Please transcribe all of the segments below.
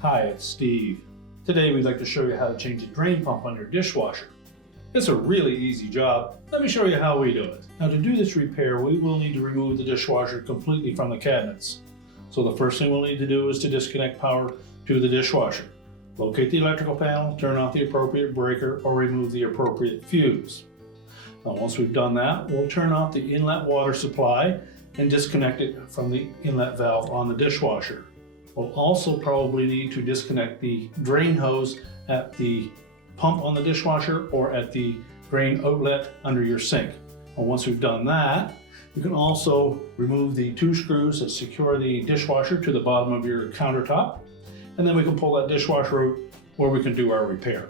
Hi, it's Steve. Today we'd like to show you how to change the drain pump on your dishwasher. It's a really easy job. Let me show you how we do it. Now, to do this repair, we will need to remove the dishwasher completely from the cabinets. So the first thing we'll need to do is to disconnect power to the dishwasher. Locate the electrical panel, turn off the appropriate breaker, or remove the appropriate fuse. Now, once we've done that, we'll turn off the inlet water supply and disconnect it from the inlet valve on the dishwasher. We'll also probably need to disconnect the drain hose at the pump on the dishwasher or at the drain outlet under your sink. And once we've done that, you can also remove the 2 screws that secure the dishwasher to the bottom of your countertop, and then we can pull that dishwasher out where we can do our repair.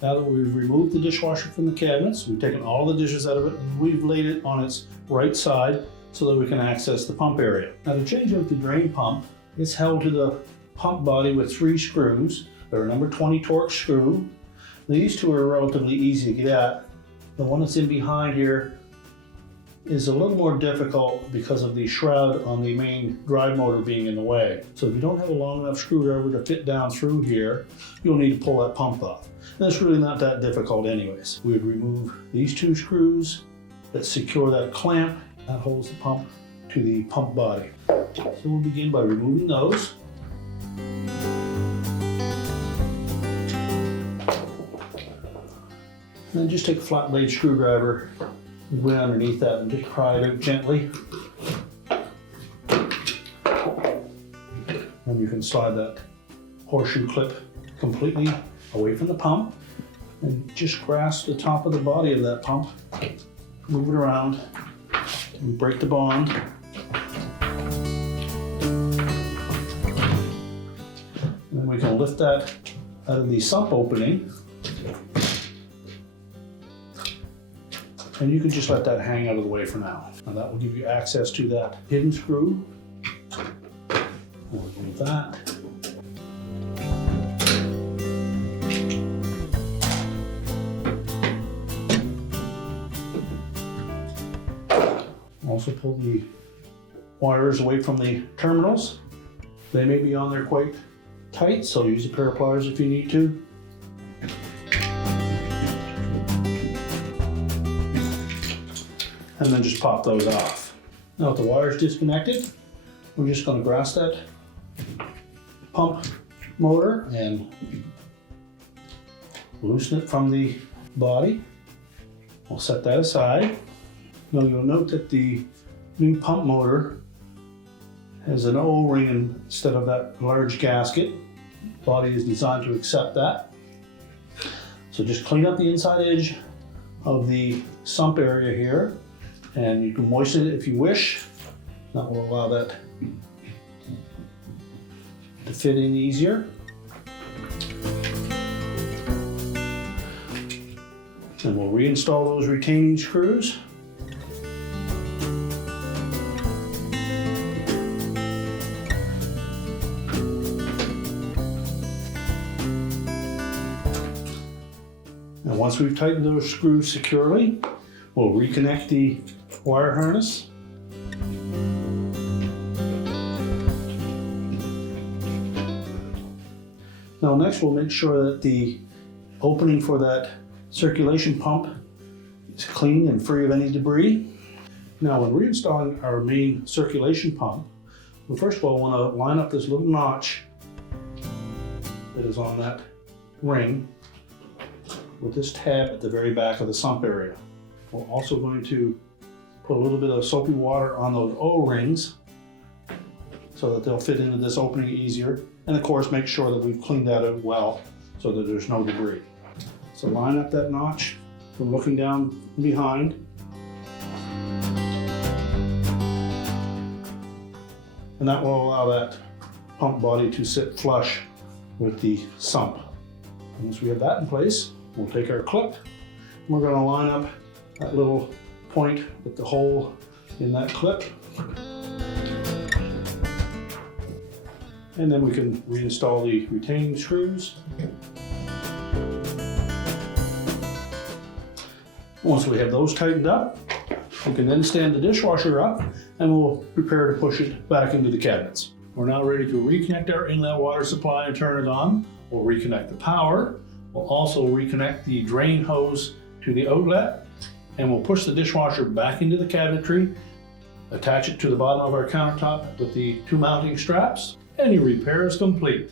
Now that we've removed the dishwasher from the cabinets, we've taken all the dishes out of it and we've laid it on its right side so that we can access the pump area. Now, to change out the drain pump, it's held to the pump body with 3 screws. They're a number 20 Torx screw. These 2 are relatively easy to get at. The one that's in behind here is a little more difficult because of the shroud on the main drive motor being in the way. So if you don't have a long enough screwdriver to fit down through here, you'll need to pull that pump off. And it's really not that difficult anyways. We would remove these 2 screws that secure that clamp that holds the pump to the pump body. So we'll begin by removing those. And then just take a flat blade screwdriver and go underneath that and just pry it out gently. And you can slide that horseshoe clip completely away from the pump and just grasp the top of the body of that pump, move it around, and break the bond. And then we can lift that out of the sump opening, and you can just let that hang out of the way for now. And that will give you access to that hidden screw. We'll remove that. Also pull the wires away from the terminals. They may be on there quite tight, so use a pair of pliers if you need to. And then just pop those off. Now with the wires disconnected, we're just going to grasp that pump motor and loosen it from the body. We'll set that aside. Now you'll note that the new pump motor has an O-ring instead of that large gasket. The body is designed to accept that. So just clean up the inside edge of the sump area here, and you can moisten it if you wish. That will allow that to fit in easier. And we'll reinstall those retaining screws. And once we've tightened those screws securely, we'll reconnect the wire harness. Now next we'll make sure that the opening for that circulation pump is clean and free of any debris. Now when reinstalling our main circulation pump, we first of all want to line up this little notch that is on that ring with this tab at the very back of the sump area. We're also going to put a little bit of soapy water on those O-rings so that they'll fit into this opening easier. And of course, make sure that we've cleaned that out well so that there's no debris. So line up that notch from looking down behind. And that will allow that pump body to sit flush with the sump. And once we have that in place, we'll take our clip and we're going to line up that little point with the hole in that clip. And then we can reinstall the retaining screws. Once we have those tightened up, We can then stand the dishwasher up and we'll prepare to push it back into the cabinets. We're now ready to reconnect our inlet water supply and turn it on. We'll reconnect the power. We'll also reconnect the drain hose to the outlet, and we'll push the dishwasher back into the cabinetry, attach it to the bottom of our countertop with the two mounting straps, and your repair is complete.